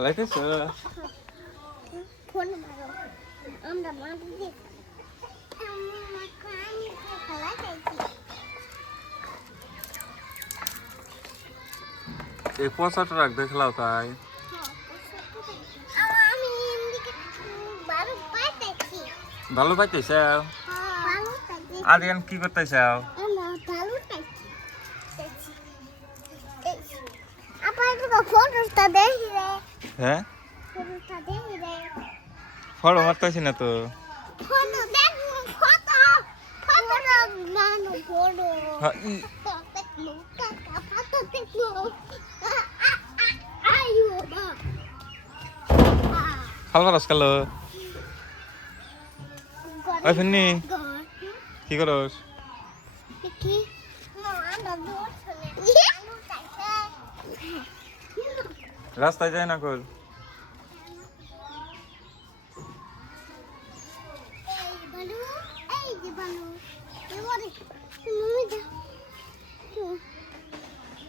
খেলাইতেছো? Phone মারো আমরা মাটি দিয়ে আমি খেলাইতেছি এই পচাটা রাখতে খেলাও তাই? আমি এমনিকে বারো পাইতেছি ভালো পাইতেছ? ভালো পাইতেছি আরিয়ান কি করতেছ? আমরা ভালো পাইতেছি আপনি তো ফটোটা দেখি রে হ্যাঁ, ফটোটা দেখি রে ফটো মারতেছি না তো। ফটো দেখ ফটো ফটোটা নানো ফটো হ্যাঁ, দেখলো কাকা ফটো দেখলো আয়ো না খাল মারাস খেলো। ওই ফিন্নি কি করস? কি না আমরা দৌড় চলে আলু চাইছে রাস্তায় যায় না কর। এই বালু এই যে বালু এবারে তুমি যা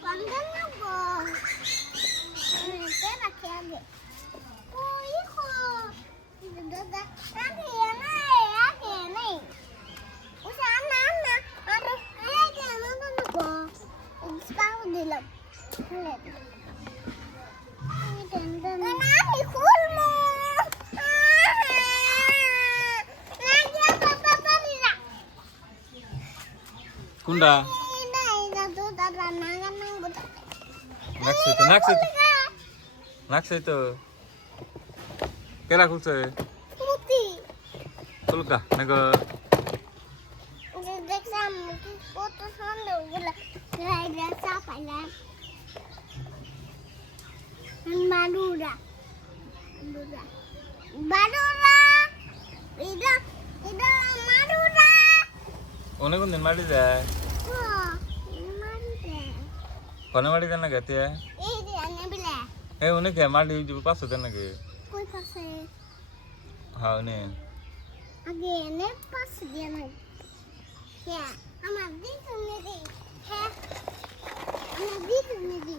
কান্দন না গো তে রাখে আগে ওই খো দাদা আগে নাই ওসা না না আরে আগে না না গো স্পাউ দিলাম খুলে না আমি খুলমু কোনটা? নাকছে তো কেরা খুলছে? খুলকা নাকি? দেখলাম কত সুন্দর ওগুলো চাপাইলাম বালুরা বালুরা এটা এটা মারুরা অনেক দিন মারি যায়। কনে মারি দেন না গেতে? এই যে আনবিলা এই অনেক মারি পাঁচশো দেন নাকি? কই পাশে হ্যাঁ অনেক আগে এনে পাশে দিয়ে না হ্যাঁ আমার দিন তুমি দি হ্যাঁ আমার দিন তুমি দি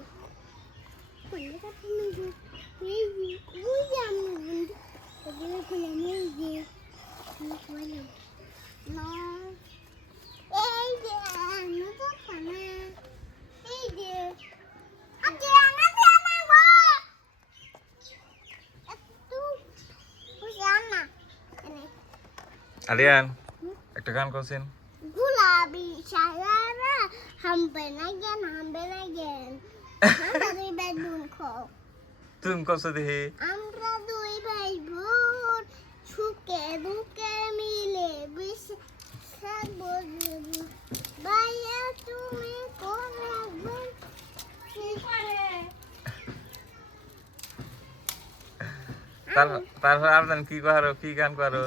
কোনে কাছে নিবি এই যে ওই যে আমি বন্ধু ওগুলো কোলে নিয়ে যে কোলে না এই যে আমি তো পানা এই যে আগে আনা দে না গো একটু বুঝানা এনে আরিয়ান একটা গান করছেন। गुलाबी शायरा हम बनाएंगे আমরা দুই ভাই বোন খাও তুমি করছো দেখি। আমরা দুই ভাই বোন সুখে দুঃখে মিলে বেশি থাকবো ভাইয়া তুমি করে বোন তারপর আর কি করো, কি গান করো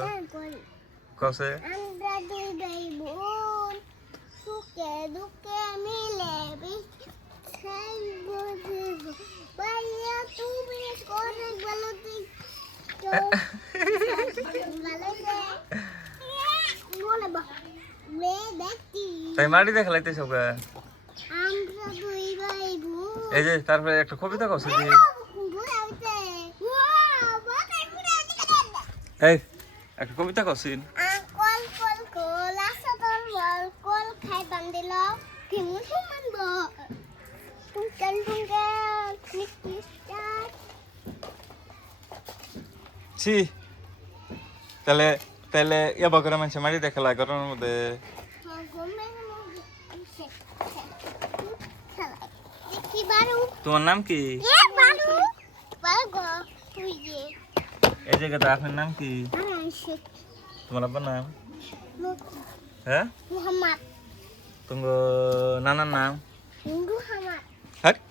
কসে? আমরা দুই ভাই বোন সুখে দুঃখে মিলে বেশি থাকবো ভাইয়া তুমি করে ভালো দিক বলে বা মে দেখতি তাই মারি দেখালাইতে সব। আমরা দুই ভাই বোন এই যে তারপরে একটা কবিতা করছে দেখি। এই একটা কবিতা করছেন। কল কল কল আসা তোর বল কল খাই বান্দিল কিমু সুমান ব টুঙ্কেল টুঙ্কেল মিস্টার ছি তাহলে তাহলে এবার করে মানুষ মারি দেখালা গরমের মধ্যে। তোমার নাম কি? এই জায়গাটা আপনার নাম কি? তোমার আব্বার নাম? হ্যাঁ, তোমার নানার নাম? হাট